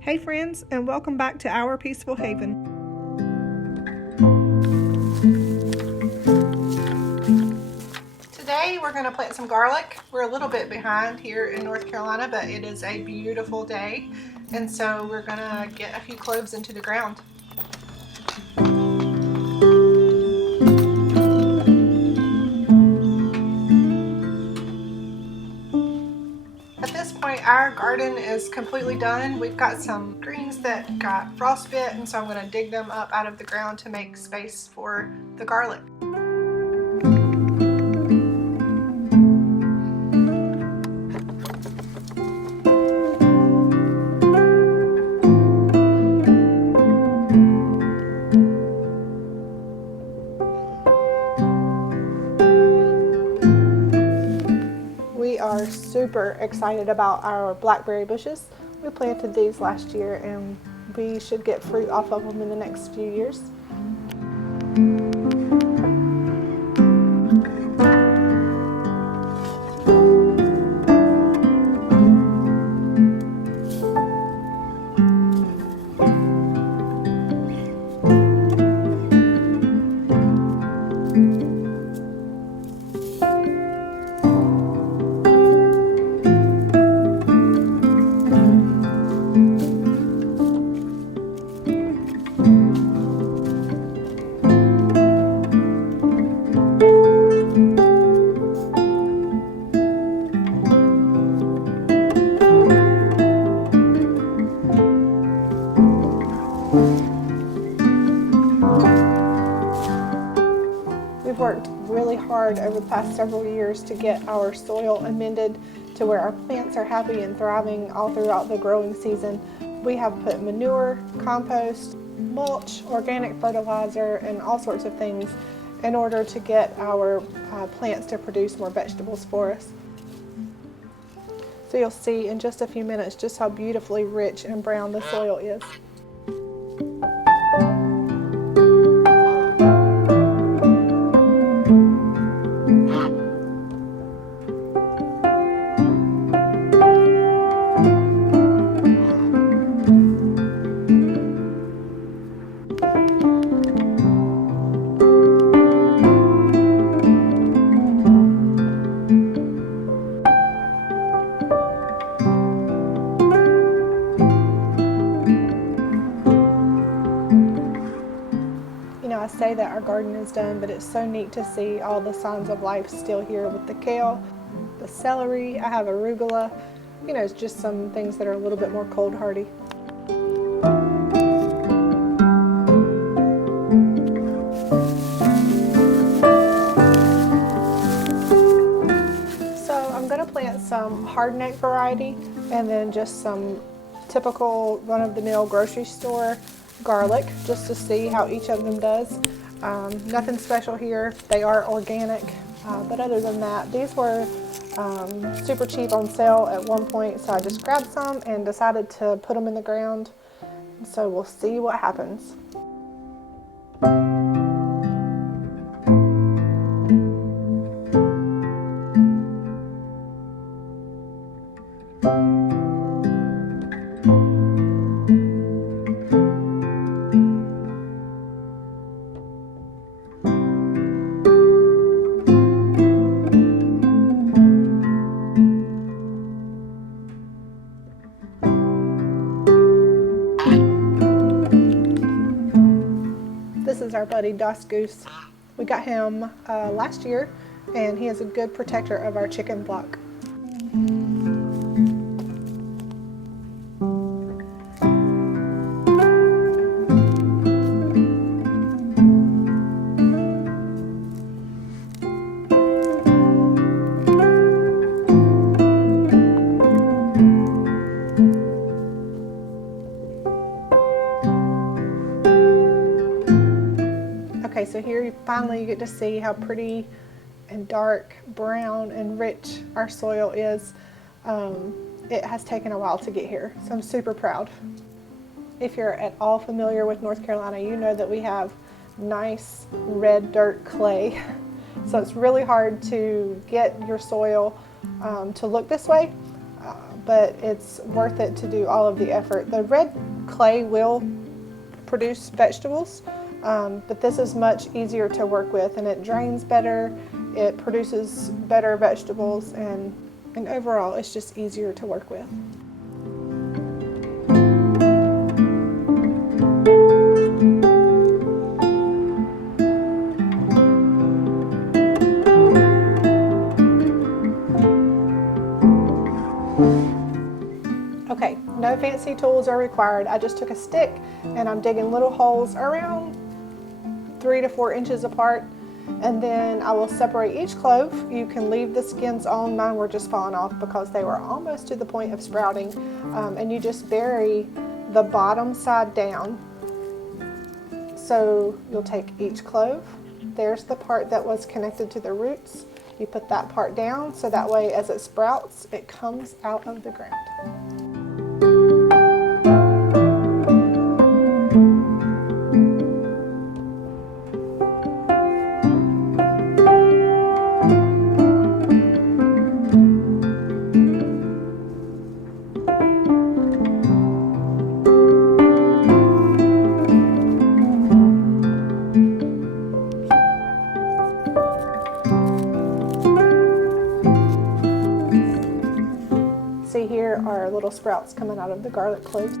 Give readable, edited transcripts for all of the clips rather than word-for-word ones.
Hey friends, and welcome back to Our Peaceful Haven. Today we're going to plant some garlic. We're a little bit behind here in North Carolina, but it is a beautiful day, and so we're going to get a few cloves into the ground. At this point, our garden is completely done. We've got some greens that got frostbite, and so I'm going to dig them up out of the ground to make space for the garlic. We are super excited about our blackberry bushes. We planted these last year and we should get fruit off of them in the next few years. We've worked really hard over the past several years to get our soil amended to where our plants are happy and thriving all throughout the growing season. We have put manure, compost, mulch, organic fertilizer, and all sorts of things in order to get our plants to produce more vegetables for us. So you'll see in just a few minutes just how beautifully rich and brown the soil is. I say that our garden is done, but it's so neat to see all the signs of life still here with the kale, the celery. I have arugula. It's just some things that are a little bit more cold hardy. So I'm going to plant some hardneck variety and then just some typical run-of-the-mill grocery store garlic, just to see how each of them does. Nothing special here. They are organic, but other than that, these were super cheap on sale at one point, so I just grabbed some and decided to put them in the ground. So we'll see what happens. This is our buddy Das Goose. We got him last year, and he is a good protector of our chicken flock. Okay, so here you finally get to see how pretty and dark, brown and rich our soil is. It has taken a while to get here, so I'm super proud. If you're at all familiar with North Carolina, you know that we have nice red dirt clay. So it's really hard to get your soil to look this way, but it's worth it to do all of the effort. The red clay will produce vegetables, but this is much easier to work with, and it drains better, it produces better vegetables, and overall it's just easier to work with. Okay, no fancy tools are required. I just took a stick and I'm digging little holes around 3 to 4 inches apart, and then I will separate each clove. You can leave the skins on. Mine were just falling off because they were almost to the point of sprouting, and you just bury the bottom side down. So you'll take each clove. There's the part that was connected to the roots. You put that part down so that way as it sprouts, it comes out of the ground. See, here are little sprouts coming out of the garlic cloves.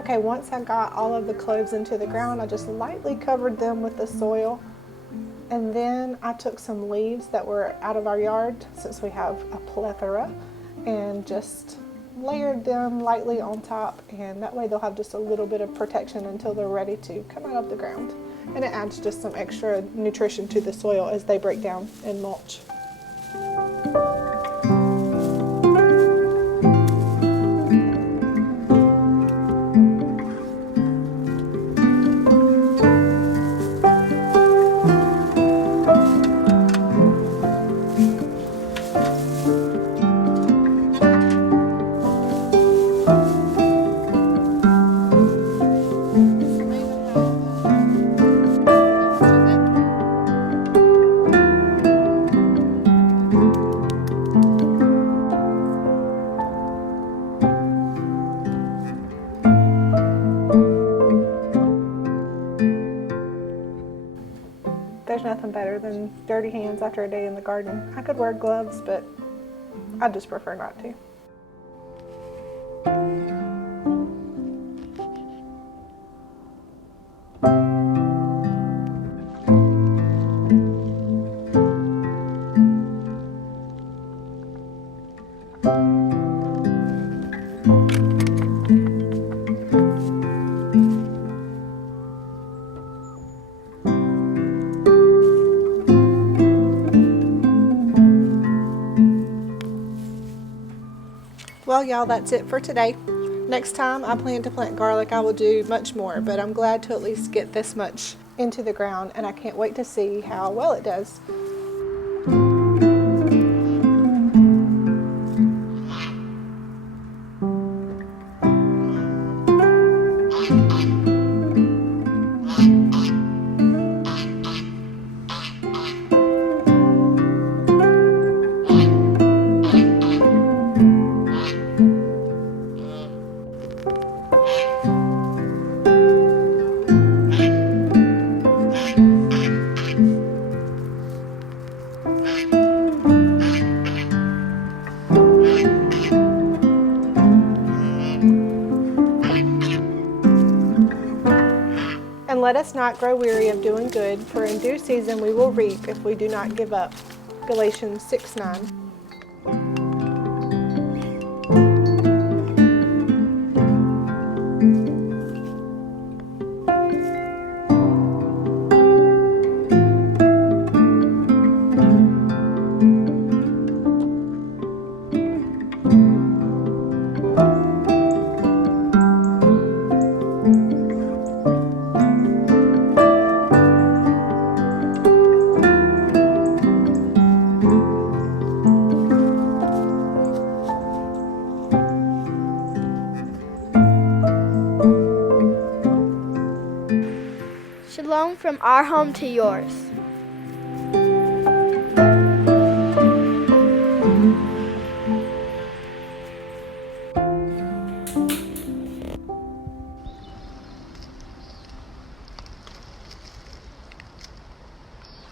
Okay, once I got all of the cloves into the ground, I just lightly covered them with the soil. And then I took some leaves that were out of our yard, since we have a plethora, and just layered them lightly on top, and that way they'll have just a little bit of protection until they're ready to come out of the ground. And it adds just some extra nutrition to the soil as they break down and mulch. There's nothing better than dirty hands after a day in the garden. I could wear gloves, but I just prefer not to. Well, y'all, that's it for today. Next time I plan to plant garlic, I will do much more, but I'm glad to at least get this much into the ground, and I can't wait to see how well it does. And let us not grow weary of doing good, for in due season we will reap if we do not give up. Galatians 6:9. Shalom from our home to yours.